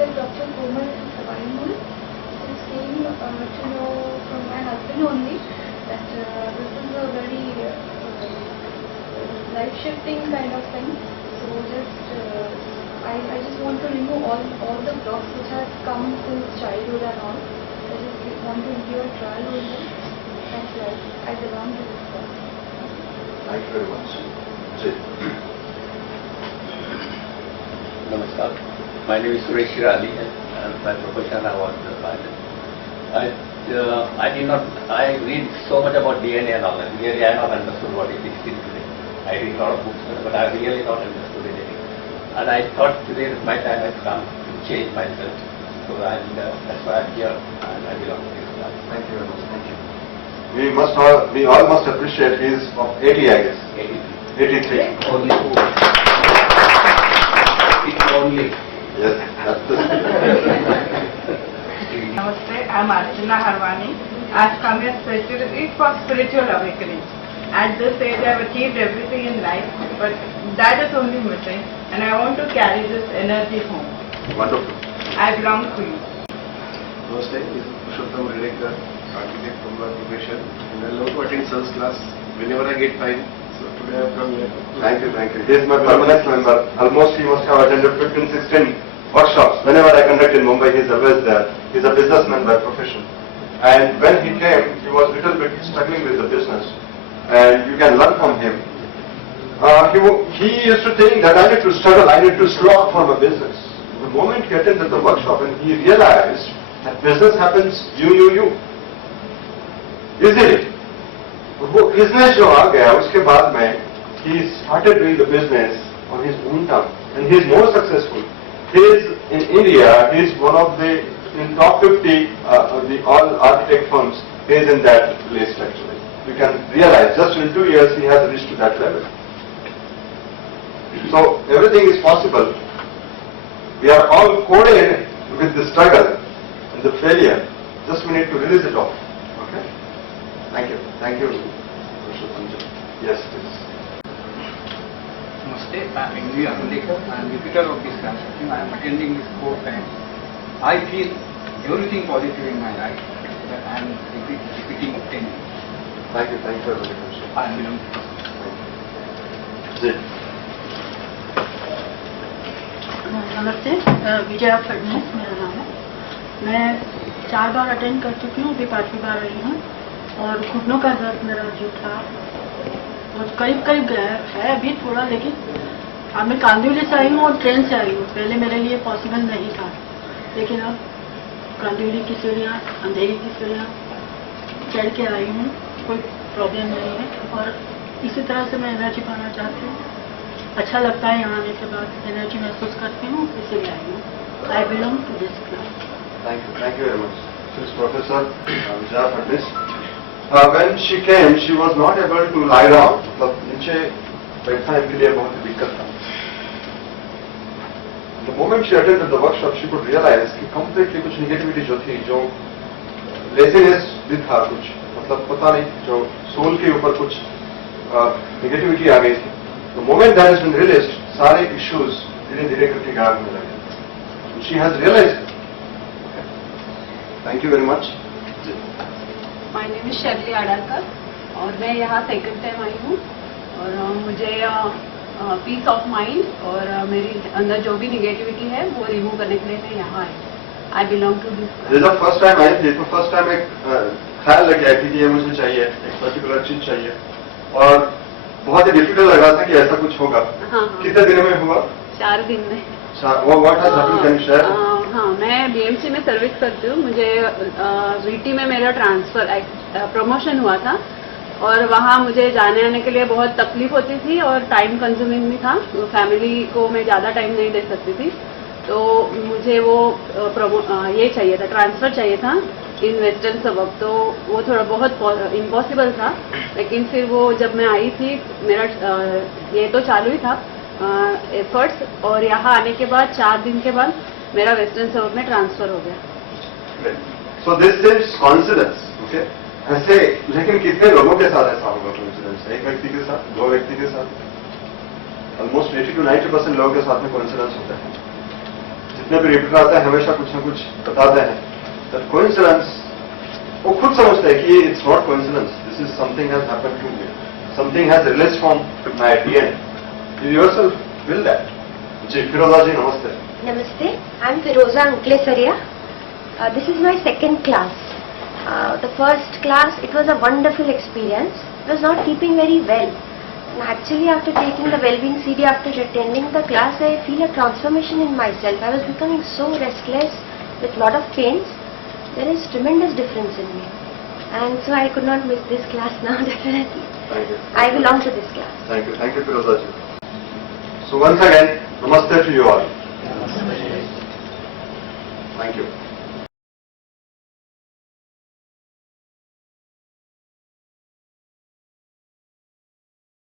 myself Dr. Komal Sabaimul. Just came to know from my husband only that this is a very life-shifting kind of thing. So I just want to remove all the blocks which have come since childhood and all. I just want to give a trial with them. Thank you. I belong to this class. Thank you very much. Jay. Namaskar. My name is Suresh Shirali and by profession I was a pilot. I read so much about DNA and all that. Really I have not understood what it is still today. I read a lot of books but I really not understood anything. And I thought today my time has come to change myself. So that's why I'm here and I belong to this class. Thank you very much. Thank you. We all must appreciate he is of 80, I guess. 83. Only two. It's only. Yes, that's the Namaste, I am Archana Harwani. I have come here specifically for spiritual awakening. At this age, I have achieved everything in life, but that is only missing, and I want to carry this energy home. Wonderful. I belong to you. Namaste, this is Purushottam Redekar, architect from my profession, and I love to attend Sun's class whenever I get time. So today I have come here. Thank you, thank you. He is my permanent member. Almost he must have attended 15, 16 workshops. Whenever I conduct in Mumbai, he is always there. He is a businessman by profession. And when he came, he was a little bit struggling with the business. And you can learn from him. He used to think that I need to struggle, I need to slog for my business. The moment he attended the workshop and he realized that business happens you. Easily. वो business जो आ गया उसके बाद में he started doing the business on his own term and he is more successful. He is in India, he is one of the in top 50 the all architect firms. He is in that list actually. You can realize just in 2 years he has reached to that level. So everything is possible. We are all coded with the struggle and the failure. Just we need to release it off. Okay? Thank you. Thank you. Yes, please. Namaste, I am Ingvi Arundekar. I am repeater of this class. I am attending this 4 times. I feel everything positive in my life that I am repeating 10 years. Thank you very much. I belong to जी. नमस्ते, विजया फडणवीस मेरा नाम है। मैं 4 बार attend कर चुकी हूँ, अभी 5वीं बार आई हूँ और घुटनों का दर्द मेरा जो था वो करीब गया है अभी थोड़ा, लेकिन अब मैं कांदिवली से आई हूँ और ट्रेन से आई हूँ। पहले मेरे लिए पॉसिबल नहीं था, लेकिन अब कांदिवली की सीढ़ियाँ, अंधेरी की सीढ़ियाँ चढ़ के आई हूँ, कोई प्रॉब्लम नहीं है और इसी तरह से मैं एनर्जी पाना चाहती हूँ। अच्छा लगता है यहाँ आने के बाद, एनर्जी महसूस करती हूँ, इसीलिए आई हूँ। I belong to this class. Thank you very much. This is Professor Vijaya Fadnis. When she came, she was not able to lie down. मतलब नीचे बैठने के लिए बहुत दिक्कत था. The moment she attended the workshop, she could realize कि completely कुछ negativity जो थी, जो laziness भी था कुछ, मतलब पता नहीं, जो soul के ऊपर कुछ negativity आ गई थी. The moment that has been released, सारे issues धीरे-धीरे करके गायब होने लगे. She has realized it. Okay. Thank you very much. My name is Shirley Adarkar और मैं यहाँ सेकंड टाइम आई हूँ और मुझे पीस ऑफ माइंड और मेरी अंदर जो भी निगेटिविटी है वो रिमूव करने के लिए मैं यहाँ आई हूँ। I belong to this. First time आई थी तो फर्स्ट टाइम एक ख्याल लग गया कि ये मुझे चाहिए, एक पर्टिकुलर चीज चाहिए और बहुत ही डिफिकल्ट लगा था कि ऐसा कुछ होगा। हाँ। कितने दिनों में हुआ? 4 दिन में। What has happened, can you share? हाँ, मैं बीएमसी में सर्विस करती हूँ। मुझे वीटी में मेरा ट्रांसफर प्रमोशन हुआ था और वहाँ मुझे जाने आने के लिए बहुत तकलीफ होती थी और टाइम कंज्यूमिंग भी था। फैमिली को मैं ज़्यादा टाइम नहीं दे सकती थी, तो मुझे वो ये चाहिए था, ट्रांसफ़र चाहिए था इन वेस्टर्न सबब। तो वो थोड़ा बहुत इम्पॉसिबल था, लेकिन फिर वो जब मैं आई थी मेरा ये तो चालू ही था एफर्ट्स, और यहाँ आने के बाद 4 दिन के बाद मेरा वेस्टर्न सबब में ट्रांसफ़र हो गया। So this is coincidence, okay. ऐसे लेकिन कितने लोगों के साथ ऐसा होगा कोइंसिडेंस? एक व्यक्ति के साथ, 2 व्यक्ति के साथ? ऑलमोस्ट 80 to 90% लोगों के साथ में कोइंसिडेंस होता है। जितने भी रिपोर्टर आते हैं हमेशा कुछ ना कुछ बताते हैं. That coincidence, वो खुद समझते हैं कि it's not coincidence. This is something has happened to me. Something has released from my DNA. You yourself feel that. जी फिरोजा जी नमस्ते. Namaste, I am Firoza Anklesariya. This is my second class. The first class, it was a wonderful experience. It was not keeping very well. And actually, after taking the well-being CD, after attending the class, I feel a transformation in myself. I was becoming so restless with lot of pains. There is tremendous difference in me. And so I could not miss this class now, definitely. Thank you. I belong to this class. Thank you Firoza ji. So once again, namaste to you all. Thank you.